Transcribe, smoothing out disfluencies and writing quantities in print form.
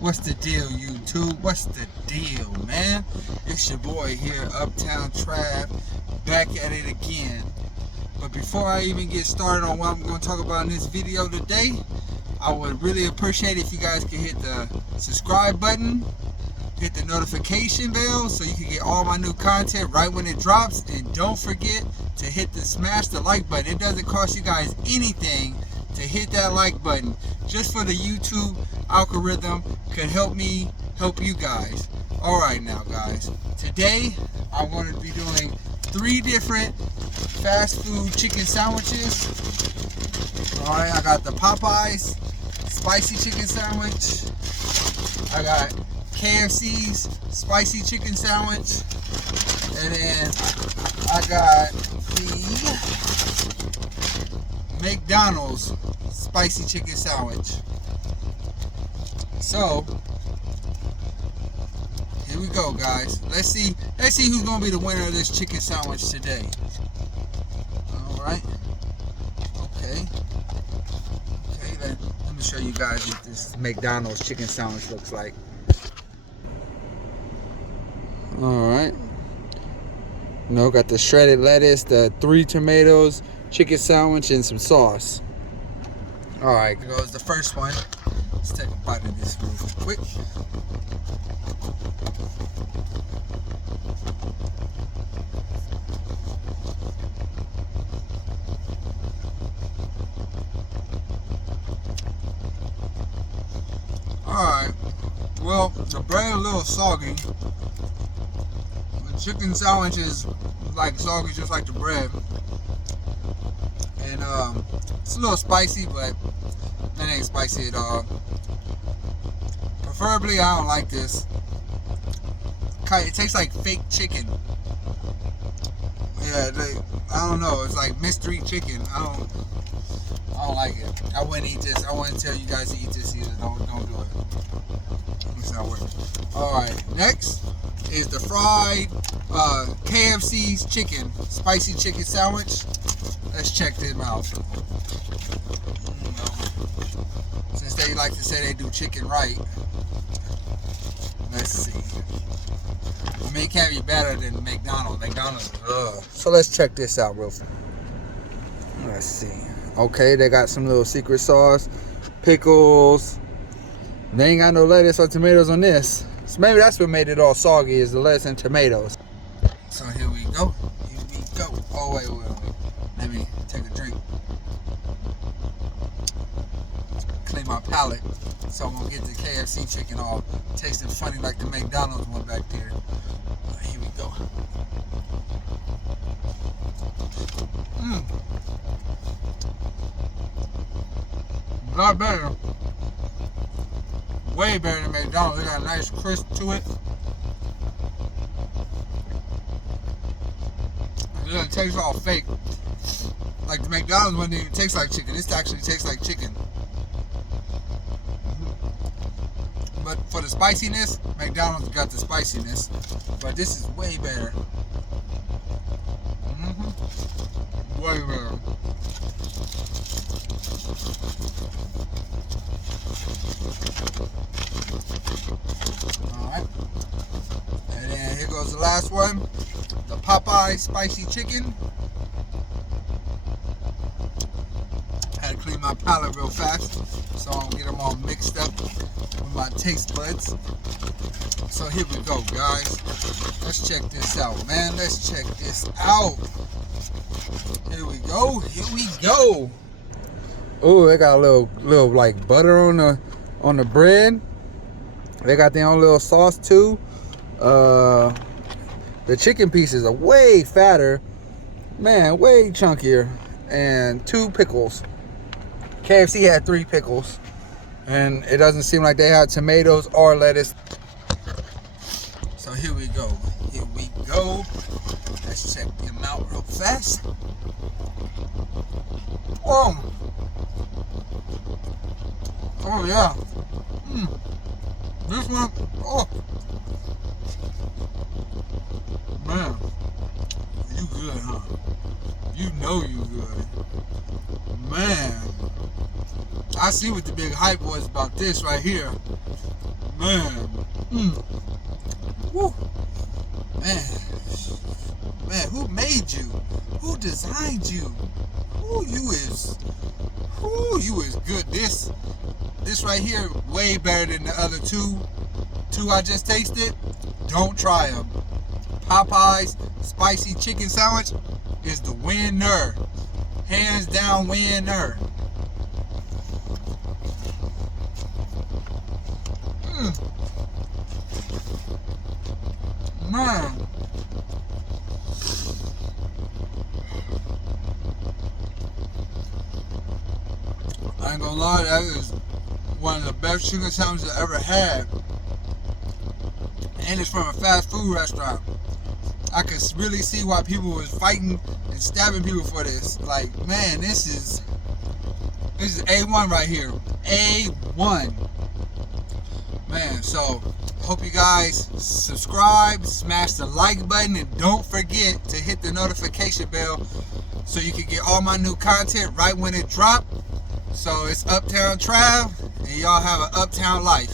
What's the deal, YouTube? What's the deal, man? It's your boy here, Uptown Trav, back at it again. But before I even get started on what I'm going to talk about in this video today, I would really appreciate if you guys could hit the subscribe button, hit the notification bell so you can get all my new content right when it drops, and don't forget to smash the like button. It doesn't cost you guys anything to hit that like button. Just for the YouTube algorithm could help me help you guys. Alright now guys, today I'm going to be doing 3 different fast food chicken sandwiches. Alright, I got the Popeyes spicy chicken sandwich. I got KFC's spicy chicken sandwich. And then I got the McDonald's spicy chicken sandwich. So here we go, guys. Let's see who's gonna be the winner of this chicken sandwich today. Alright. Okay, let me show you guys what this McDonald's chicken sandwich looks like. Alright. Got the shredded lettuce, the 3 tomatoes, chicken sandwich, and some sauce. Alright, here goes the first one. Let's take a bite of this real quick. Alright, well, the bread a little soggy. The chicken sandwich is like soggy just like the bread. And it's a little spicy, but that ain't spicy at all. Preferably, I don't like this. It tastes like fake chicken. Yeah, I don't know. It's like mystery chicken. I don't like it. I wouldn't eat this. I wouldn't tell you guys to eat this either. Don't do it. It's not worth it. Alright, next is the fried KFC's chicken, spicy chicken sandwich. Let's check them out. Since they like to say they do chicken right, let's see. I mean, it can't be better than McDonald's. McDonald's, ugh. So let's check this out real fast. Let's see. Okay, they got some little secret sauce, pickles. They ain't got no lettuce or tomatoes on this. So maybe that's what made it all soggy, is the lettuce and tomatoes. So here we go. Oh, wait. Let me take a drink. Clean my palate. So I'm going to get the KFC chicken all tasting funny like the McDonald's one back there. Here we go. A lot better. Way better than McDonald's. It got a nice crisp to it. It doesn't taste all fake. Like the McDonald's one didn't even taste like chicken. This actually tastes like chicken. But for the spiciness, McDonald's got the spiciness. But this is way better. Way better. Alright. And then here goes the last one. The Popeye spicy chicken. Had to clean my palate real fast so I don't get them all mixed up with my taste buds. So here we go, guys. Let's check this out, man. Let's check this out. Here we go. Oh, they got a little like butter on the bread. They got their own little sauce too. The chicken pieces are way fatter, man, way chunkier, and 2 pickles. KFC had 3 pickles, and it doesn't seem like they had tomatoes or lettuce. So here we go. Let's check them out real fast. Oh yeah. This one, oh man, you good, huh? You know you good. Man, I see what the big hype was about this right here. Man, woo, man, man, who made you? Who designed you? Who you is good. This right here, way better than the other two I just tasted. Don't try them. Popeye's spicy chicken sandwich is the winner. Hands down winner. Man. I ain't gonna lie, that is one of the best chicken sandwiches I ever had. And it's from a fast food restaurant. I could really see why people was fighting and stabbing people for this. Like, man, this is A1 right here. A1. Man, so hope you guys subscribe, smash the like button, and don't forget to hit the notification bell so you can get all my new content right when it drops. So it's Uptown Trav, and y'all have an uptown life.